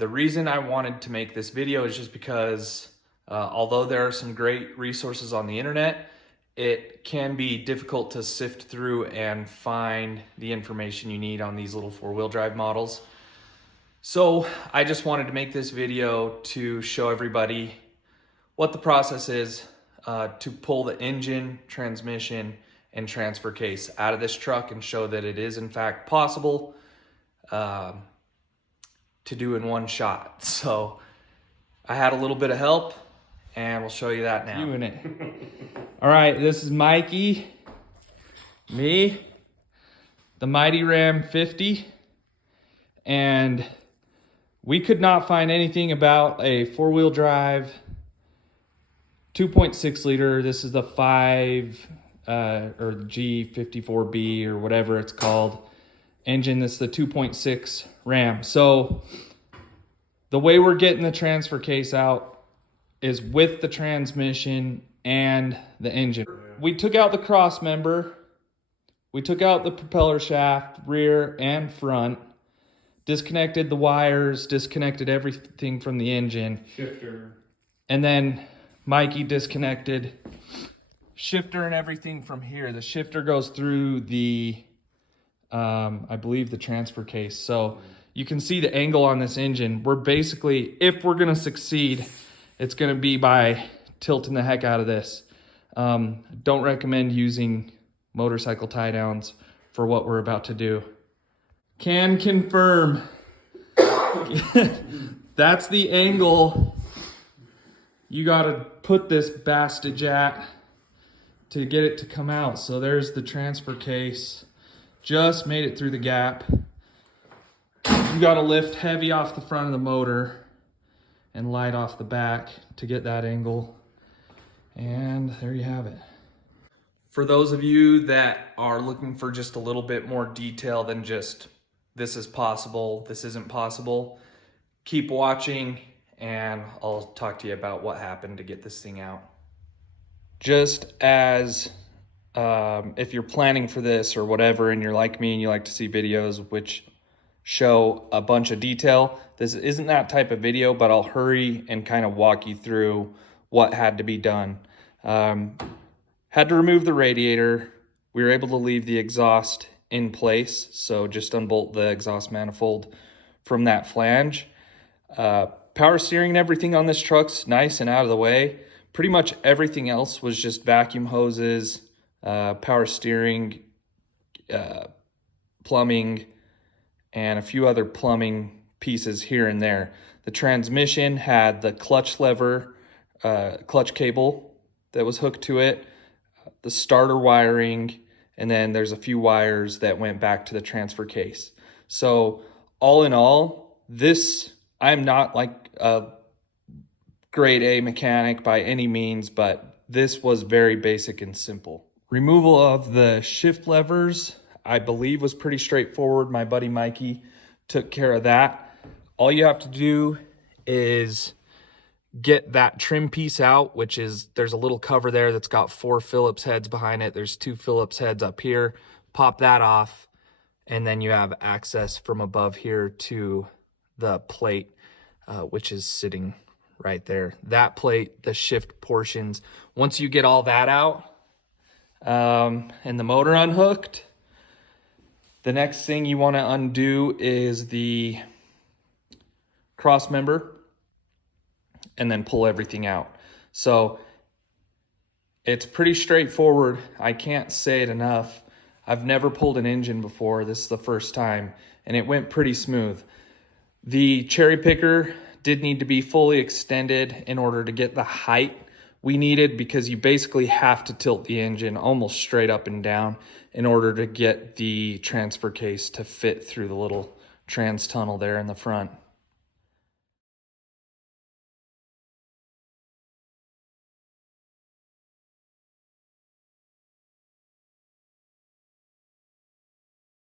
the reason I wanted to make this video is just because although there are some great resources on the internet, it can be difficult to sift through and find the information you need on these little four-wheel drive models. So I just wanted to make this video to show everybody what the process is to pull the engine, transmission, and transfer case out of this truck and show that it is in fact possible to do in one shot. So I had a little bit of help and we'll show you that now. Doing it. All right, this is Mikey, me, the Mighty Ram 50, and we could not find anything about a four-wheel drive 2.6 liter. This is the 5 or G54B or whatever it's called engine. This is the 2.6 Ram. So the way we're getting the transfer case out is with the transmission and the engine. We took out the cross member, we took out the propeller shaft, rear and front, disconnected the wires, disconnected everything from the engine. Shifter. And then Mikey disconnected shifter and everything from here. The shifter goes through the, I believe the transfer case. So you can see the angle on this engine. We're basically, if we're gonna succeed, it's gonna be by tilting the heck out of this. Don't recommend using motorcycle tie downs for what we're about to do. Can confirm. That's the angle you gotta put this bastage at to get it to come out. So there's the transfer case. Just made it through the gap. You gotta lift heavy off the front of the motor and light off the back to get that angle. And there you have it. For those of you that are looking for just a little bit more detail than just this is possible, this isn't possible, keep watching and I'll talk to you about what happened to get this thing out. Just as if you're planning for this or whatever and you're like me and you like to see videos which show a bunch of detail, this isn't that type of video, but I'll hurry and kind of walk you through what had to be done. Had to remove the radiator. We were able to leave the exhaust in place, so just unbolt the exhaust manifold from that flange. Power steering and everything on this truck's nice and out of the way. Pretty much everything else was just vacuum hoses, power steering, plumbing, and a few other plumbing pieces here and there. The transmission had the clutch lever, clutch cable that was hooked to it, the starter wiring, and then there's a few wires that went back to the transfer case. So all in all, this, I'm not like a grade A mechanic by any means, but this was very basic and simple. Removal of the shift levers, I believe, was pretty straightforward. My buddy Mikey took care of that. All you have to do is get that trim piece out, which is, there's a little cover there that's got 4 Phillips heads behind it. There's 2 Phillips heads up here. Pop that off, and then you have access from above here to the plate, which is sitting right there. That plate, the shift portions. Once you get all that out and the motor unhooked, the next thing you want to undo is the cross member and then pull everything out. So it's pretty straightforward. I can't say it enough. I've never pulled an engine before. This is the first time, and it went pretty smooth. The cherry picker did need to be fully extended in order to get the height we needed, because you basically have to tilt the engine almost straight up and down in order to get the transfer case to fit through the little trans tunnel there in the front.